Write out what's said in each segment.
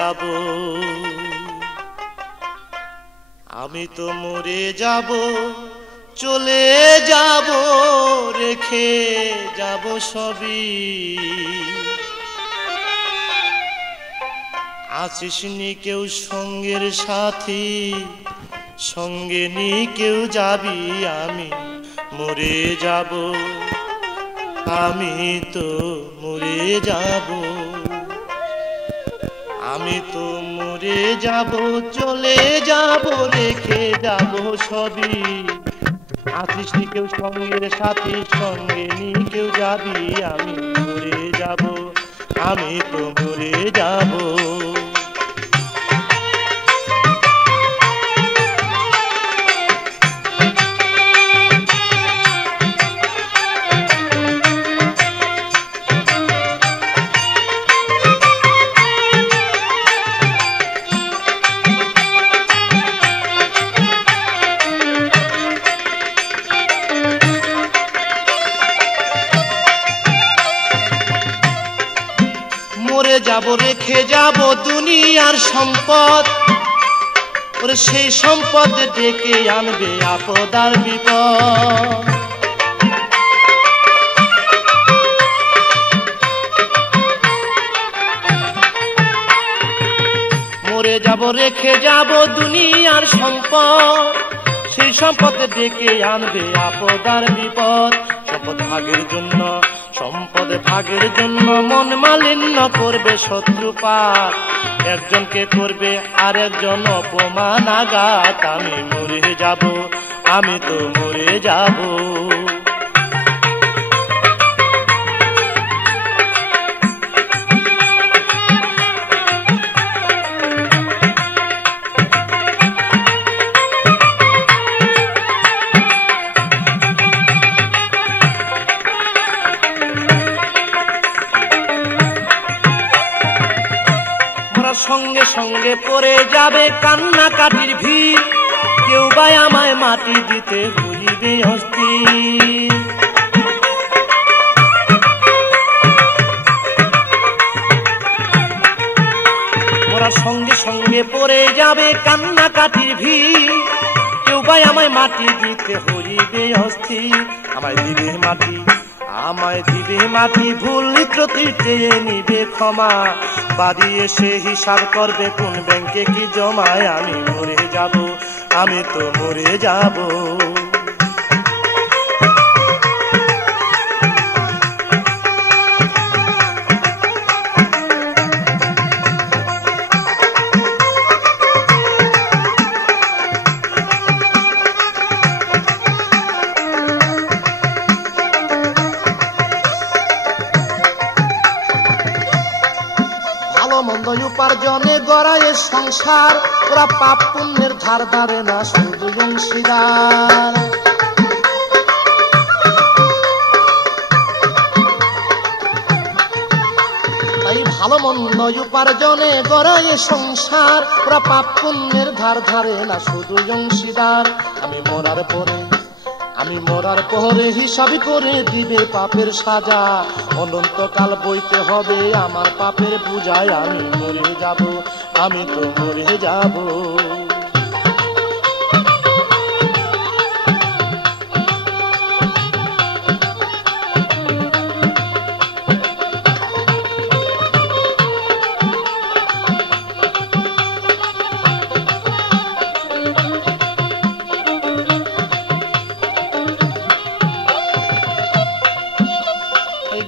যাব, আমি তো মরে যাব, চলে যাব, রেখে যাব সবই। আছিস নি কেউ সঙ্গের সাথী, সঙ্গে নি কেউ যাবি, আমি মরে যাব, আমি তো মরে যাব, আমি তো মরে যাব, চলে যাব, রেখে যাব সবই। আছিস নি কেউ সঙ্গের সাথী, সঙ্গে নি কেউ যাবি, আমি মরে যাব, আমি তো মরে যাব। মরে যাব, রেখে যাব দুনিয়ার সম্পদ, ওরে সেই সম্পদ ডেকে আনবে আপদ আর বিপদ। মরে যাব, রেখে যাব দুনিয়ার সম্পদ, সেই সম্পদ ডেকে আনবে আপদ আর বিপদ। সম্পদ ভাগের জন্য, সম্পদ ভাগের জন্য মন মালিন্য করবে শত্রুপাত, একজনকে করবে আর একজন অপমান আঘাত। আমি মরে যাব, আমি তো মরে যাব। সঙ্গে সঙ্গে পড়ে যাবে কান্নাকাটির ভিড়, কেউ বা আমায় মাটি দিতে হইবে অস্থির। মোরা সঙ্গে সঙ্গে পড়ে যাবে কান্নাকাটির ভিড়, কেউ বা আমায় মাটি দিতে হইবে অস্থির। আমায় দিবে মাটি, আমায় দিবে মাটি, ভুল ত্রুটি চেয়ে নিবে ক্ষমা, বাড়ি এসে হিসাব করবে কোন ব্যাংকে কি জমায়। আমি মরে যাব, আমি তো মরে যাব। মন্দ উপার্জনে গড়ায় সংসার, ওরা পাপ পুণ্যের ধার ধারে না, শুধু অংশীদার। তাই ভালো মন্দ উপার্জনে গড়ায় সংসার, ওরা পাপ পুণ্যের ধার ধারে না, শুধু অংশীদার। আমি মরার পরে, আমি মরার পরে হিসাব করে দিবে পাপের সাজা, অনন্তকাল বইতে হবে আমার পাপের পূজায়। আমি মরে যাব, আমি তো মরে যাব।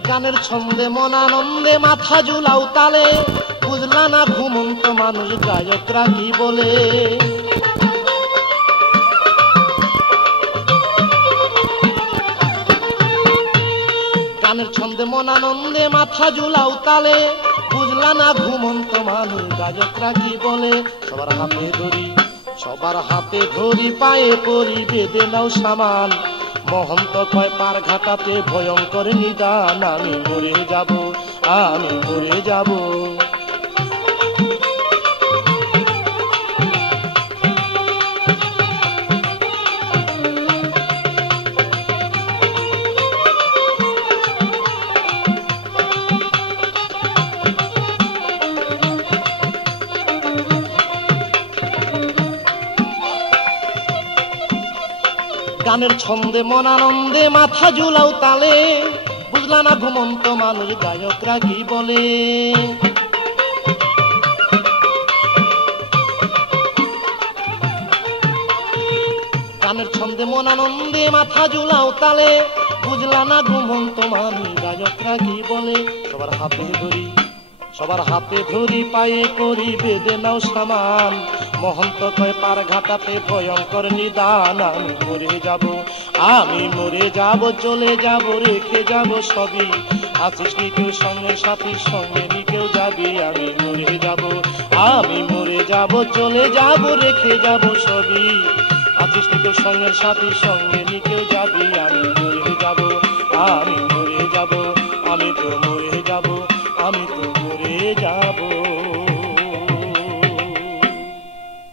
গানের ছন্দে মন আনন্দে মাথা ঝুলাও তালে, বুঝলা না ঘুমন্ত মানুষ গায়করা কি বলে। গানের ছন্দে মন আনন্দে মাথা ঝুলাও তালে, বুঝলা না ঘুমন্ত মানুষ গায়করা কি বলে। সবার হাতে ধরি, সবার হাতে ধরি, পায়ে পরি, বেঁধে নাও সামান, মহন্ত কয় পার ঘাটাতে ভয়ঙ্কর নিদান। আমি মরে যাব, আমি মরে যাব। গানের ছন্দে মন আনন্দে মাথা ঝুলাও তালে, বুঝলা না ঘুমন্ত মানুষ গায়করা কি বলে। গানের ছন্দে মন আনন্দে মাথা ঝুলাও তালে, বুঝলা না ঘুমন্ত মানুষ গায়করা কি বলে। সবার হাতে ধরি পায়ে করি বেঁধে নাও সামান, মহন্ত কয় পার ঘাটাতে ভয়ঙ্কর নিদান। আমি মরে যাব চলে যাব রেখে যাব সবই, আছিস নি কেউ সঙ্গে সাথীর সঙ্গে নি কেউ যাবি। আমি মরে যাব চলে যাব রেখে যাব সবই, আছিস নি কেউ সঙ্গে সাথীর সঙ্গে নি কেউ যাবি। আমি মরে যাব আমি তো মরে যাব, আমি তো মরে যাব।